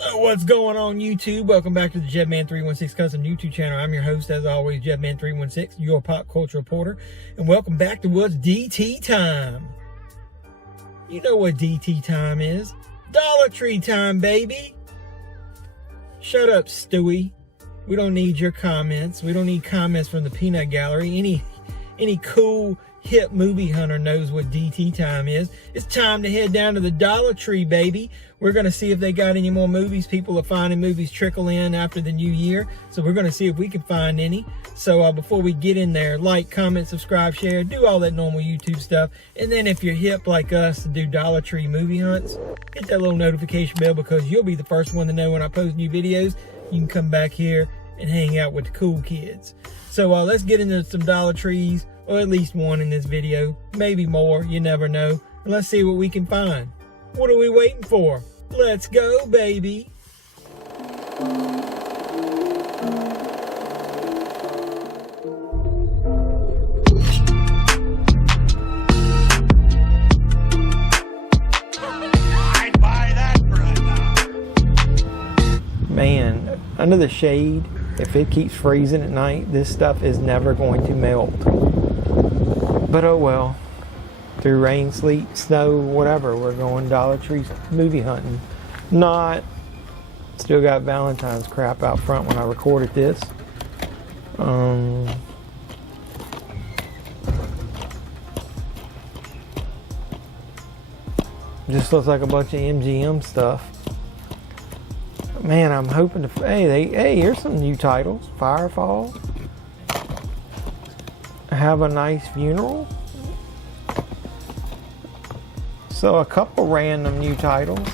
So what's going on YouTube? Welcome back to the JebMan316 Custom YouTube channel. I'm your host, as always, JebMan316, your pop culture reporter. And welcome back to what's DT time. You know what DT time is. Dollar Tree time, baby. Shut up, Stewie. We don't need your comments. We don't need comments from the peanut gallery. Any cool hip movie hunter knows what DT time is. It's time to head down to the Dollar Tree, baby. We're going to see if they got any more movies. People are finding movies trickle in after the new year. So we're going to see if we can find any. So before we get in there, like, comment, subscribe, share, do all that normal YouTube stuff. And then if you're hip like us to do Dollar Tree movie hunts, hit that little notification bell because you'll be the first one to know when I post new videos. You can come back here and hang out with the cool kids. So let's get into some Dollar Trees, or at least one in this video, maybe more, you never know. And let's see what we can find. What are we waiting for? Let's go, baby. I'd buy that for $1. Man, under the shade, if it keeps freezing at night, this stuff is never going to melt. But oh well. Through rain, sleet, snow, whatever, we're going Dollar Tree movie hunting. Not. Still got Valentine's crap out front when I recorded this. Just looks like a bunch of MGM stuff. Man, I'm hoping to... Hey, here's some new titles. Firefall. Have a Nice Funeral. So a couple random new titles.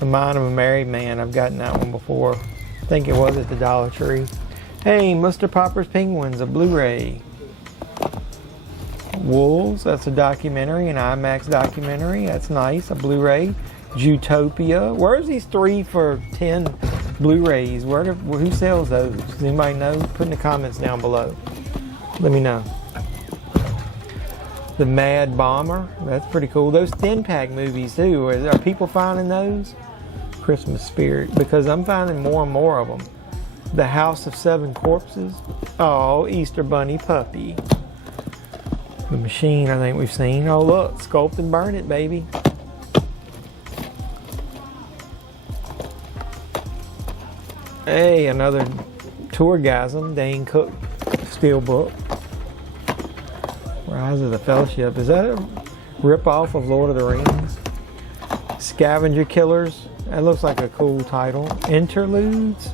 The Mind of a Married Man. I've gotten that one before. I think it was at the Dollar Tree. Hey, Mr. Popper's Penguins, a Blu-ray. Wolves, that's a documentary, an IMAX documentary. That's nice, a Blu-ray. Zootopia. Where's these 3 for $10 Blu-rays? Who sells those? Does anybody know? Put in the comments down below. Let me know. The Mad Bomber. That's pretty cool. Those thin pack movies too. Are people finding those? Christmas Spirit. Because I'm finding more and more of them. The House of Seven Corpses. Oh, Easter Bunny Puppy. The Machine, I think we've seen. Oh look, Sculpt and Burn It, baby. Hey, another Tourgasm, Dane Cook steelbook. Rise of the Fellowship. Is that a rip-off of Lord of the Rings? Scavenger Killers. That looks like a cool title. Interludes.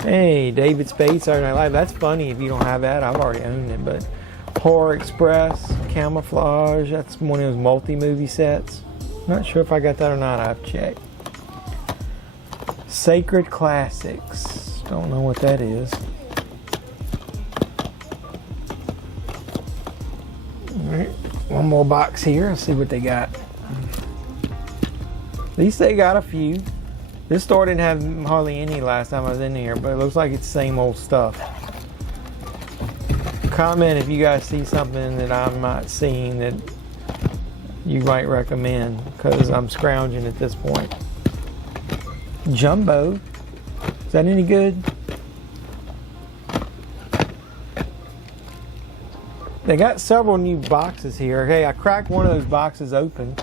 Hey, David Spade, Saturday Night Live. That's funny if you don't have that. I've already owned it. But Horror Express, Camouflage. That's one of those multi-movie sets. Not sure if I got that or not. I have to check. Sacred Classics. Don't know what that is. Alright, one more box here. Let's see what they got. At least they got a few. This store didn't have hardly any last time I was in here, but it looks like it's the same old stuff. Comment if you guys see something that I'm not seeing that you might recommend, because I'm scrounging at this point. Jumbo. Is that any good? They got several new boxes here. Hey, I cracked one of those boxes open.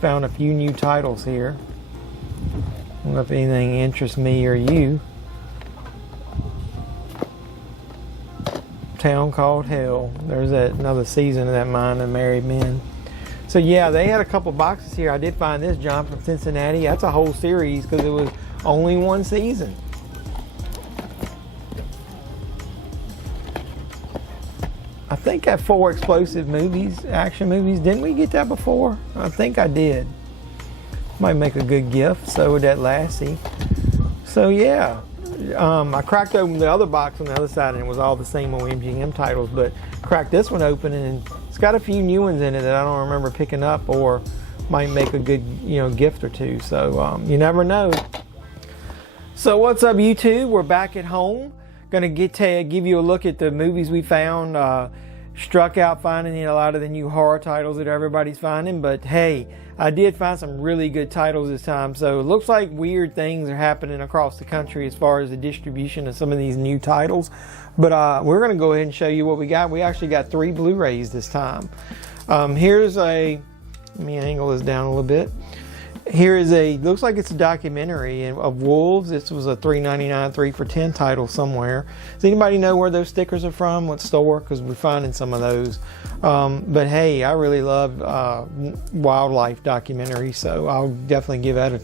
Found a few new titles here. I don't know if anything interests me or you. Town Called Hell. There's another season of that Mind of Married Men. So yeah, they had a couple boxes here. I did find this, John from Cincinnati. That's a whole series because it was only one season. I think at 4 explosive movies, action movies. Didn't we get that before? I think I did. Might make a good gift. So would that Lassie. So yeah, I cracked open the other box on the other side and it was all the same old MGM titles, but cracked this one open and it's got a few new ones in it that I don't remember picking up or might make a good, gift or two. So you never know. So what's up, YouTube? We're back at home. Gonna give you a look at the movies we found. struck out finding a lot of the new horror titles that everybody's finding, but hey, I did find some really good titles this time. So it looks like weird things are happening across the country as far as the distribution of some of these new titles. But we're going to go ahead and show you what we got. We actually got 3 Blu-rays this time. Here's a, let me angle this down a little bit. Here is a, looks like it's a documentary of wolves. This was a $3.99, 3 for $10 title somewhere. Does anybody know where those stickers are from? What store? Because we're finding some of those. But hey, I really love wildlife documentaries, so I'll definitely give that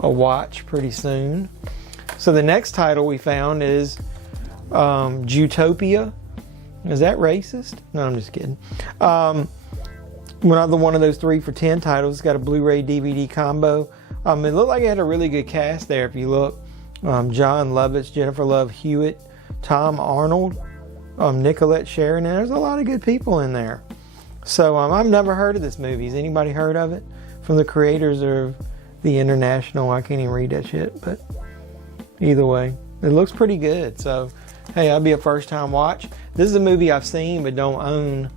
a watch pretty soon. So the next title we found is Zootopia. Is that racist? No, I'm just kidding. Another one of those 3 for $10 titles. It's got a Blu-ray DVD combo. It looked like it had a really good cast there if you look. John Lovitz, Jennifer Love Hewitt, Tom Arnold, Nicolette Sheridan. There's a lot of good people in there. So I've never heard of this movie. Has anybody heard of it? From the creators of The International. I can't even read that shit, but either way, it looks pretty good. So hey, that'll be a first time watch. This is a movie I've seen but don't own.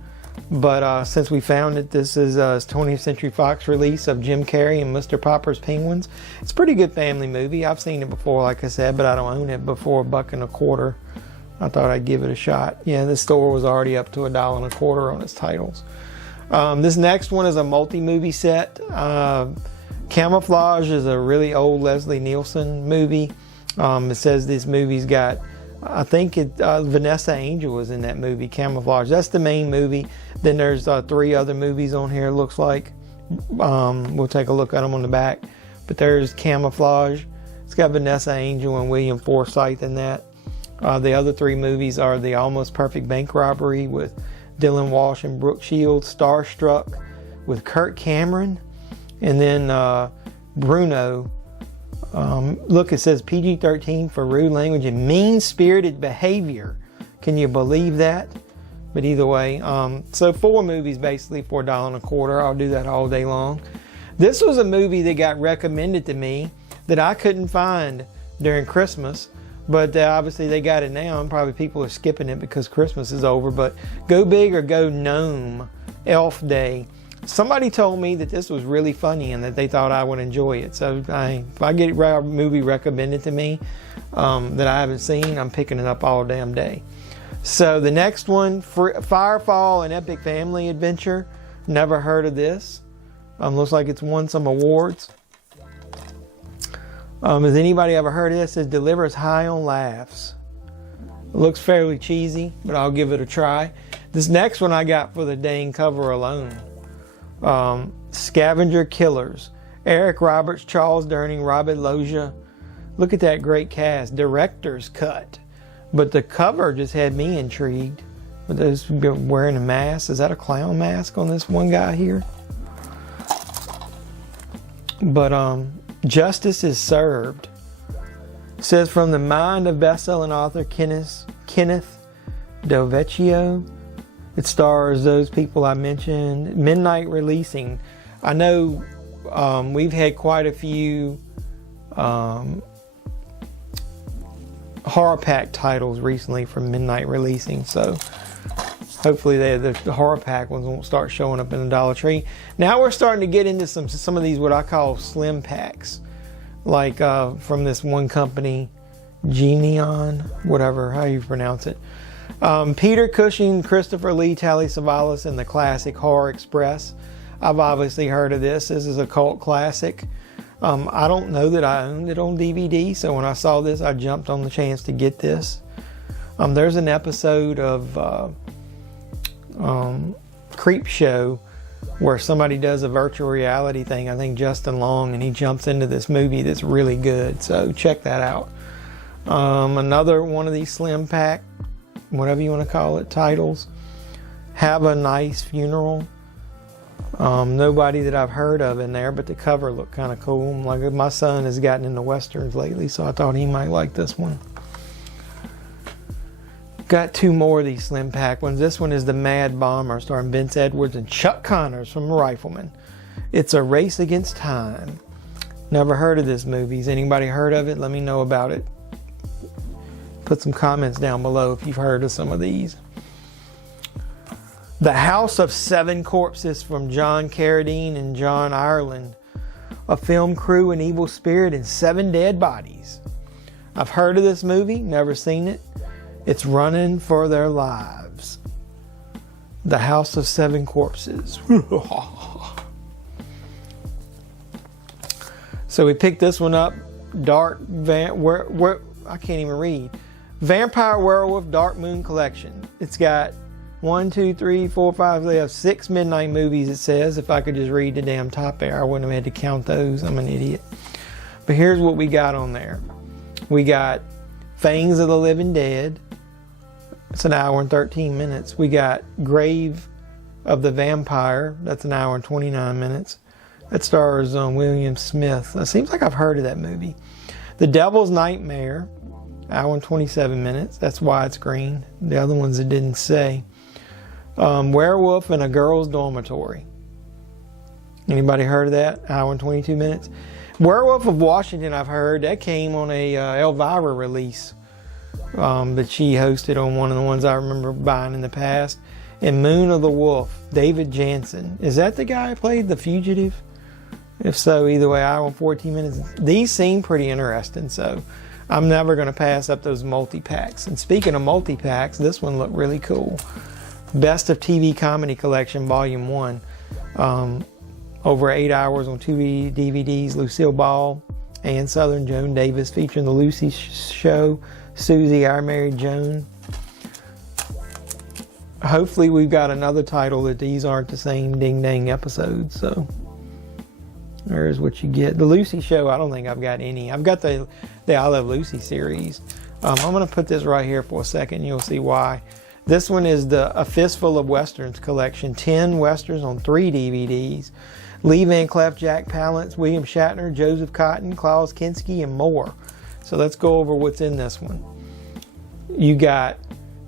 But since we found it, this is a 20th Century Fox release of Jim Carrey and Mr. Popper's Penguins. It's a pretty good family movie. I've seen it before, like I said, but I don't own it. Before $1.25. I thought I'd give it a shot. Yeah, this store was already up to $1.25 on its titles. This next one is a multi-movie set. Camouflage is a really old Leslie Nielsen movie. It says this movie's got, I think Vanessa Angel was in that movie, Camouflage. That's the main movie. Then there's 3 other movies on here, it looks like. We'll take a look at them on the back. But there's Camouflage. It's got Vanessa Angel and William Forsythe in that. The other 3 movies are The Almost Perfect Bank Robbery with Dylan Walsh and Brooke Shields, Starstruck with Kirk Cameron, and then Bruno. Look, it says PG-13 for rude language and mean-spirited behavior. Can you believe that? But either way, so 4 movies basically for $1.25. I'll do that all day long. This was a movie that got recommended to me that I couldn't find during Christmas, but obviously they got it now, and probably people are skipping it because Christmas is over. But Go Big or Go Gnome, Elf Day. Somebody told me that this was really funny and that they thought I would enjoy it. So if I get a movie recommended to me that I haven't seen, I'm picking it up all damn day. So the next one, Firefall, an epic family adventure. Never heard of this. Looks like it's won some awards. Has anybody ever heard of this? It says delivers high on laughs. It looks fairly cheesy, but I'll give it a try. This next one I got for the dang cover alone. Scavenger Killers. Eric Roberts, Charles Durning, Robert Loggia. Look at that great cast. Director's cut. But the cover just had me intrigued. With those wearing a mask. Is that a clown mask on this one guy here? But justice is served. It says from the mind of best-selling author Kenneth Delvecchio. It stars those people I mentioned. Midnight Releasing. I know we've had quite a few horror pack titles recently from Midnight Releasing, so hopefully the horror pack ones won't start showing up in the Dollar Tree. Now we're starting to get into some of these what I call slim packs, like from this one company, Geneon, whatever, how you pronounce it. Peter Cushing, Christopher Lee, Telly Savalas, and the classic Horror Express. I've obviously heard of this. This is a cult classic. I don't know that I owned it on DVD, so when I saw this, I jumped on the chance to get this. There's an episode of Creep Show where somebody does a virtual reality thing, I think Justin Long, and he jumps into this movie that's really good, so check that out. Another one of these slim pack, whatever you want to call it, titles. Have a Nice Funeral. Nobody that I've heard of in there, but the cover looked kind of cool. Like my son has gotten into westerns lately, so I thought he might like this one. Got 2 more of these slim pack ones. This one is The Mad Bomber, starring Vince Edwards and Chuck Connors from Rifleman. It's a race against time. Never heard of this movie. Has anybody heard of it? Let me know about it. Put some comments down below if you've heard of some of these. The House of Seven Corpses from John Carradine and John Ireland. A film crew, an evil spirit, and 7 dead bodies. I've heard of this movie, never seen it. It's running for their lives. The House of Seven Corpses. So we picked this one up. I can't even read. Vampire Werewolf Dark Moon Collection. It's got 1, 2, 3, 4, 5. They have 6 midnight movies, it says. If I could just read the damn top there, I wouldn't have had to count those. I'm an idiot. But here's what we got on there. We got Fangs of the Living Dead. It's an hour and 13 minutes. We got Grave of the Vampire. That's an hour and 29 minutes. That stars William Smith. It seems like I've heard of that movie. The Devil's Nightmare. Hour and 27 minutes. That's widescreen. The other ones it didn't say. Werewolf in a Girl's Dormitory. Anybody heard of that? Hour and 22 minutes. Werewolf of Washington, I've heard. That came on a Elvira release that she hosted on one of the ones I remember buying in the past. And Moon of the Wolf, David Jansen. Is that the guy who played The Fugitive? If so, either way, hour and 14 minutes. These seem pretty interesting, so I'm never going to pass up those multi-packs. And speaking of multi-packs, this one looked really cool. Best of TV Comedy Collection, Volume 1. Over 8 hours on 2 DVDs. Lucille Ball, Ann Southern, Joan Davis, featuring The Lucy Show, Susie, I Married Joan. Hopefully we've got another title that these aren't the same ding-dang episodes, so there's what you get. The Lucy Show, I don't think I've got any. I've got the I Love Lucy series. I'm going to put this right here for a second, and you'll see why. This one is A Fistful of Westerns collection. 10 westerns on 3 DVDs. Lee Van Cleef, Jack Palance, William Shatner, Joseph Cotton, Klaus Kinski, and more. So let's go over what's in this one. You got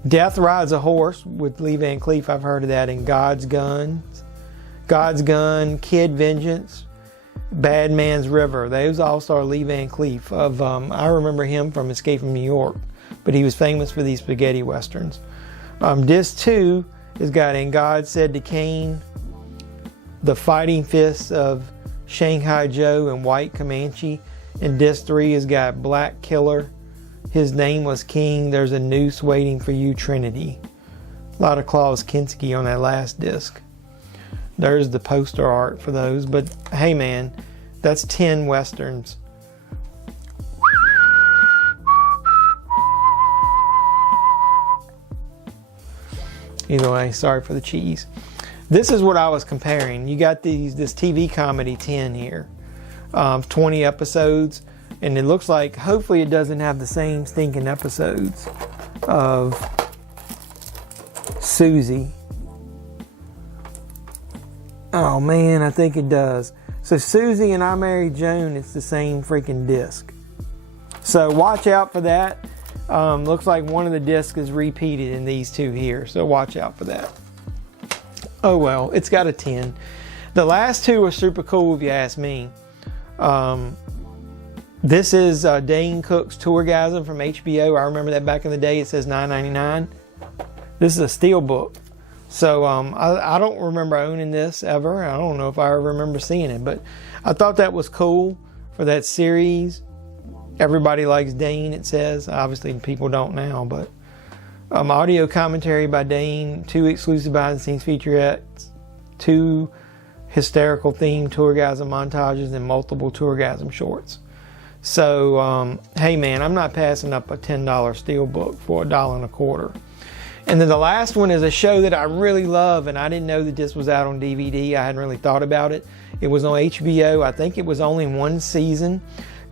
Death Rides a Horse with Lee Van Cleef. I've heard of that. And God's Gun, Kid Vengeance, Bad Man's River. Those all star Lee Van Cleef. I remember him from Escape from New York, but he was famous for these spaghetti westerns. Disc 2 has got In God Said to Cain, The Fighting Fists of Shanghai Joe and White Comanche. And Disc 3 has got Black Killer, His Name Was King, There's a Noose Waiting for You, Trinity. A lot of Klaus Kinski on that last disc. There's the poster art for those. But hey man, that's 10 westerns. Either way, sorry for the cheese. This is what I was comparing. You got this TV comedy 10 here. 20 episodes. And it looks like, hopefully it doesn't have the same stinking episodes of Susie. Oh man, I think it does. So Susie and I Married Joan, it's the same freaking disc. So watch out for that. Looks like one of the discs is repeated in these two here. So watch out for that. Oh well, it's got a 10. The last two are super cool if you ask me. This is Dane Cook's Tourgasm from HBO. I remember that back in the day. It says $9.99. This is a steel book. So I don't remember owning this ever. I don't know if I ever remember seeing it, but I thought that was cool for that series. Everybody likes Dane, it says. Obviously people don't now, but audio commentary by Dane, 2 exclusive behind the scenes featurettes, 2 hysterical themed Tourgasm montages, and multiple Tourgasm shorts. So hey man, I'm not passing up a $10 steel book for $1.25. And then the last one is a show that I really love, and I didn't know that this was out on DVD. I hadn't really thought about it. It was on HBO. I think it was only 1 season.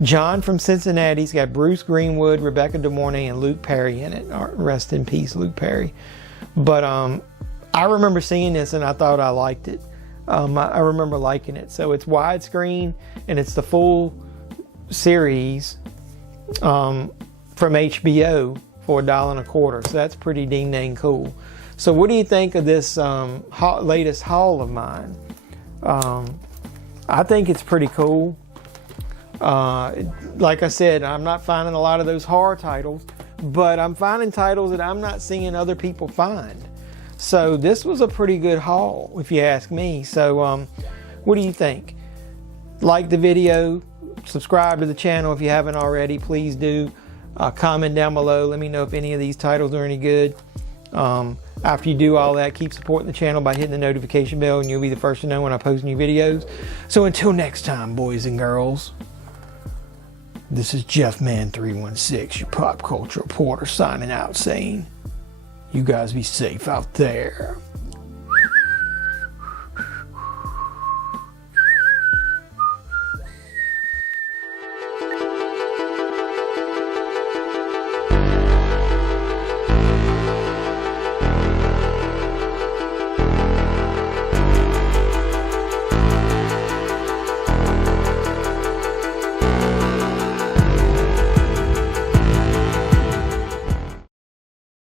John from Cincinnati's got Bruce Greenwood, Rebecca De Mornay, and Luke Perry in it. Rest in peace, Luke Perry. But I remember seeing this and I thought I liked it. I remember liking it. So it's widescreen and it's the full series from HBO for $1.25. So that's pretty dang cool. So what do you think of this latest haul of mine? I think it's pretty cool. Like I said, I'm not finding a lot of those horror titles, but I'm finding titles that I'm not seeing other people find. So this was a pretty good haul, if you ask me. So what do you think? Like the video, subscribe to the channel if you haven't already. Please do. Comment down below. Let me know if any of these titles are any good. After you do all that, keep supporting the channel by hitting the notification bell, and you'll be the first to know when I post new videos. So until next time, boys and girls, this is JeffMan316, your pop culture reporter, signing out saying, you guys be safe out there.